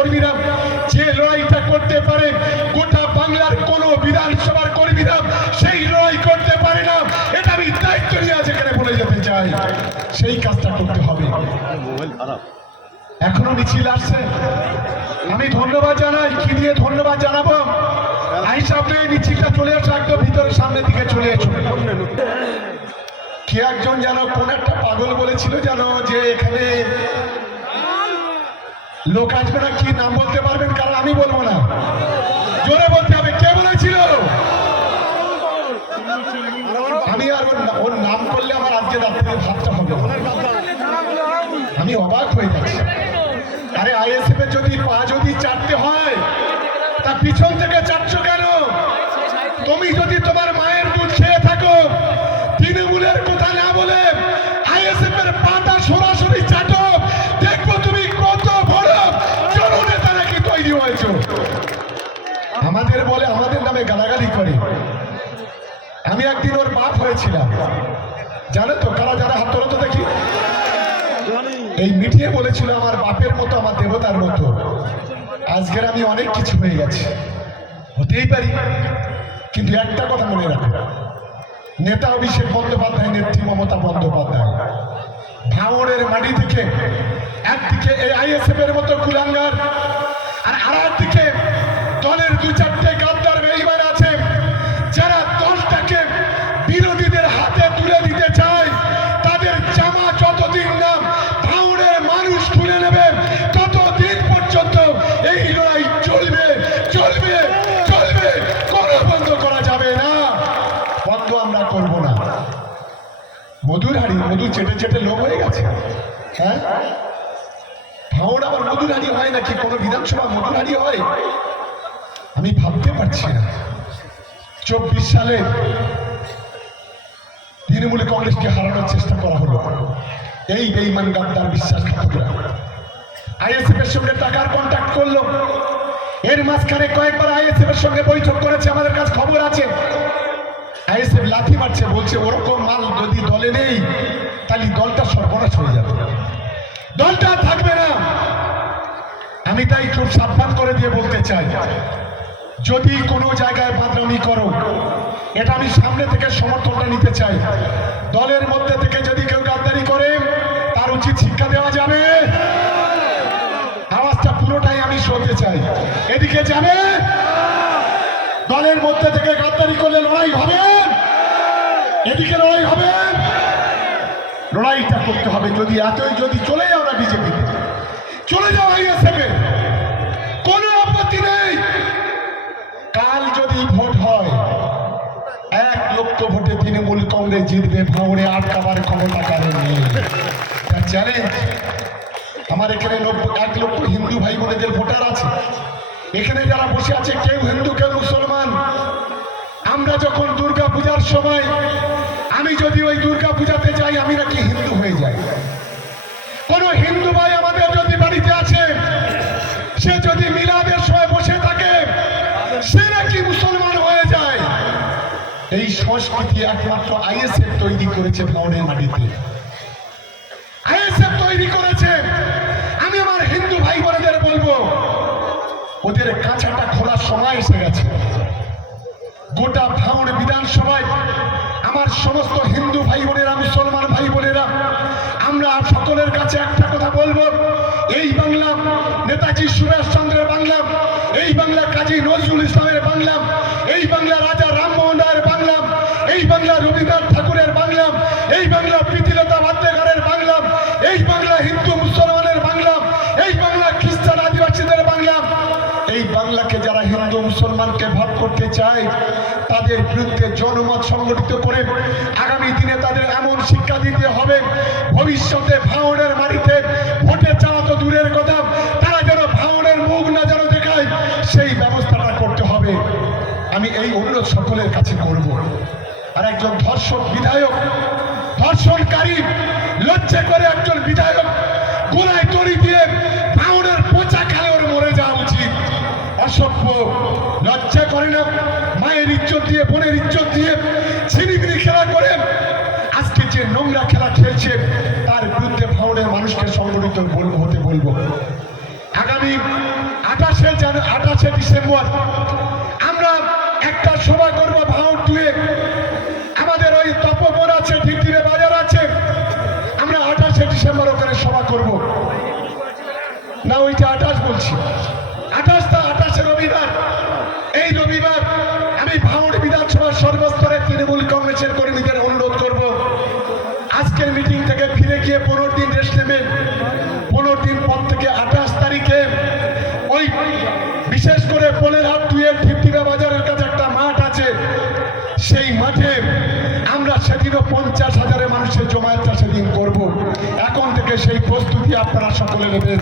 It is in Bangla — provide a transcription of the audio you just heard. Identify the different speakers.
Speaker 1: কর্মীরা যে লড়াইটা করতে পারে, গোটা বাংলার কোন বিধানসভার কর্মীরা সেই লড়াই করতে পারে না। এটা আমি দায়িত্ব নিয়ে আজ এখানে বলে যেতে চাই। সেই কাজটা করতে হবে। এখনও মিছিল আসছে। আমি ধন্যবাদ জানাই। কি দিয়ে ধন্যবাদ জানাব? আই সামনে মিছিলটা চলে আসো একদম ভিতরে, সামনের দিকে চলে এসো। কে একজন যেন কোন একটা পাগল বলেছিল যেন যে এখানে লোক আসবে না, কি নাম বলতে পারবেন? কারণ আমি বলব না। জোরে বলতে হবে, কে বলেছিল? আমি আর ওর নাম করলে আমার আজকে রাত্রে ভাবতে হবে আমি অবাক হয়ে যাচ্ছি আরে আইএসএফ এর যদি পা যদি চাটতে হয়, তা পিছন থেকে চাটছো কেন? তুমি যদি তোমার মায়ের দুধ খেয়ে থাকো তৃণমূলের কথা না বলে আইএসএফ এর পাতা সরাসরি চাটো দেখব তুমি কত বড় জননেতা নাকি তৈরি হয়েছো আমাদের বলে আমাদের নামে গালাগালি করে। আমি একদিন ওর বাপ হয়েছিলাম। জানো তো, কারা যারা হাত তো দেখি? এই মিটিয়ে বলেছিল আমার বাপের মতো, আমার দেবতার মতো। আজকের আমি অনেক কিছু হয়ে গেছি। হতেই পারি, কিন্তু একটা কথা মনে রাখো। নেতা অভিষেক বন্দ্যোপাধ্যায়, নেত্রী মমতা বন্দ্যোপাধ্যায়। ভাঙড়ের মাটি থেকে একদিকে এই আইএসএফ এর মতো কুলাঙ্গার, আর আর একদিকে দলের দু চারটে গাদ্দার বেইমান আছে যারা দলটাকে বিরোধীদের হাতে তুলে দিতে চায় তাদের জামা যতদিন না ভাঙড়ের মানুষ তুলে নেবে ততদিন পর্যন্ত এই লড়াই চলবে চলবে চলবে কোনো বন্ধ করা যাবে না বন্ধ আমরা করব না মধুর হাড়ি মধু চেটে চেটে লোক হয়ে গেছে। হ্যাঁ? ভাঙড় আবার মধুর হাড়ি হয় নাকি? কোনো বিধানসভা মধুর হাড়ি হয়? আমি ভাবতে পারছি না। চব্বিশ সালে তৃণমূল কংগ্রেসকে হারানোর চেষ্টা করা হলো। এই বেইমান গাদ্দার বিশ্বাসঘাতকরা। আইএসএফ এর সঙ্গে টাকার কন্ট্যাক্ট করল। এর মাঝখানে কয়েকবার আইএসএফ এর সঙ্গে বৈঠক করেছে, আমাদের কাছে খবর আছে। লাথি মারছে, বলছে, ওরকম মাল যদি দলে নেই, তাহলে দলটা সর্বনাশ হয়ে যাবে। দলটা থাকবে না। আমি তাই খুব সাবধান করে দিয়ে বলতে চাই, যদি কোনো জায়গায় বাদরামি করো, এটা আমি সামনে থেকে সমর্থনটা নিতে চাই। দলের মধ্যে থেকে যদি কেউ গাদ্দারি করে, তার উচিত শিক্ষা দেওয়া যাবে। আওয়াজটা পুরোটাই আমি শুনতে চাই। এদিকে যাবে। দলের মধ্যে থেকে গাদ্দারি করলে লড়াই হবে। এদিকে লড়াই হবে। লড়াইটা করতে হবে যদি এতই যদি চলে যাও না বিজেপিতে চলে যাও আইএসএফে কোনো আপত্তি নেই। কাল যদি ভোট হয়, এক লক্ষ ভোটে তৃণমূল কংগ্রেস জিতবে ভাঙড়ে আটকাবার ক্ষমতা কারণ নেই। চ্যালেঞ্জ আমার এখানে এক লক্ষ হিন্দু ভাই বোনেদের ভোটার আছে। এখানে যারা বসে আছে, কেউ হিন্দু, কেউ মুসলমান। আমরা যখন দুর্গা পূজার সময়, আমি যদি ওই দুর্গা পূজাতে যাই, আমি নাকি হিন্দু হয়ে যাই। কোন হিন্দু ভাই আমাদের যদি বাড়িতে আছে সে যদি মিলাদের সময় বসে থাকে, সে নাকি মুসলমান হয়ে যায়। এই সংস্কৃতি একমাত্র আইএসএফ তৈরি করেছে ভাওনের মাটিতে। আইএসএফ তৈরি করেছে। আমি আমার হিন্দু ভাই বোনেদের বলব, ওদের কাঁচাটা খোলার সময় এসে গেছে। গোটা ভাঙড় বিধানসভায় আমার সমস্ত হিন্দু ভাই বোনেরা, মুসলমান ভাই বোনেরা, আমরা সকলের কাছে একটা কথা বলব। এই বাংলা নেতাজি সুভাষ চন্দ্রের বাংলা, এই বাংলা কাজী নজরুল ইসলামের বাংলা, এই বাংলা রাজা রামমোহন রায়ের বাংলা, এই বাংলা রবীন্দ্রনাথ ঠাকুরের বাংলা, এই বাংলা প্রীতিলতা বাদ্যকারের বাংলা এই বাংলা হিন্দু মুসলমানের বাংলা এই বাংলা খ্রিস্টান আদিবাসীদের বাংলা এই বাংলাকে যারা হিন্দু মুসলমানকে ভাগ করতে চায় তাদের বিরুদ্ধে জনমত সংগঠিত করে আগামী দিনে তাদের এমন শিক্ষা দিতে হবে, ভবিষ্যতে ভাঙনের মাটিতে ভোটে চাওয়া তো দূরের কথা, তারা যেন ভাঙনের মুখ না যেন দেখায়, সেই ব্যবস্থাটা করতে হবে। আমি এই অনুরোধ সকলের কাছে করব। আর একজন ধর্ষক বিধায়ক, ধর্ষণকারী লজ্জা করে একজন বিধায়ক গোলায় তরি দিয়ে ভাঙনের পচা খালে ওর মরে যাওয়া উচিত অসভ্য লজ্জা করে না? মায়ের ইজ্জত দিয়ে, বোনের ইজ্জত দিয়ে ছিনিমিনি খেলা করে। আজকে যে নোংরা খেলা খেলছে, তার বিরুদ্ধে ভাঙনের মানুষকে সংগঠিত বলব, হতে বলব। আগামী জানুয়ারি আঠাশে ডিসেম্বর আমরা একটা সভা করব ভাউট দুয়ে। আমাদের ওই তপবন আছে, ঢিটিরে বাজার আছে। আমরা আঠাশে ডিসেম্বর ওখানে সভা করব। না, ওইটা আঠাশ বলছি আঠাশটা আঠাশে রবিবার এই রবিবার আমি ভাঙড় বিধানসভার সর্বস্তরের তৃণমূল কংগ্রেসের কর্মীদের অনুরোধ করব আজকের মিটিং থেকে ফিরে গিয়ে পনেরো দিন রেস্ট নেবেন পনেরো দিন পর থেকে আঠাশ তারিখে ওই বিশেষ করে পোলের হাত দুয়ের ঠিপটিরা বাজারের কাছে একটা মাঠ আছে। সেই মাঠে আমরা সেদিনও পঞ্চাশ হাজারের মানুষের জমায়েতটা সেদিন করব। এখন থেকে সেই প্রস্তুতি আপনারা সকলে নেবেন।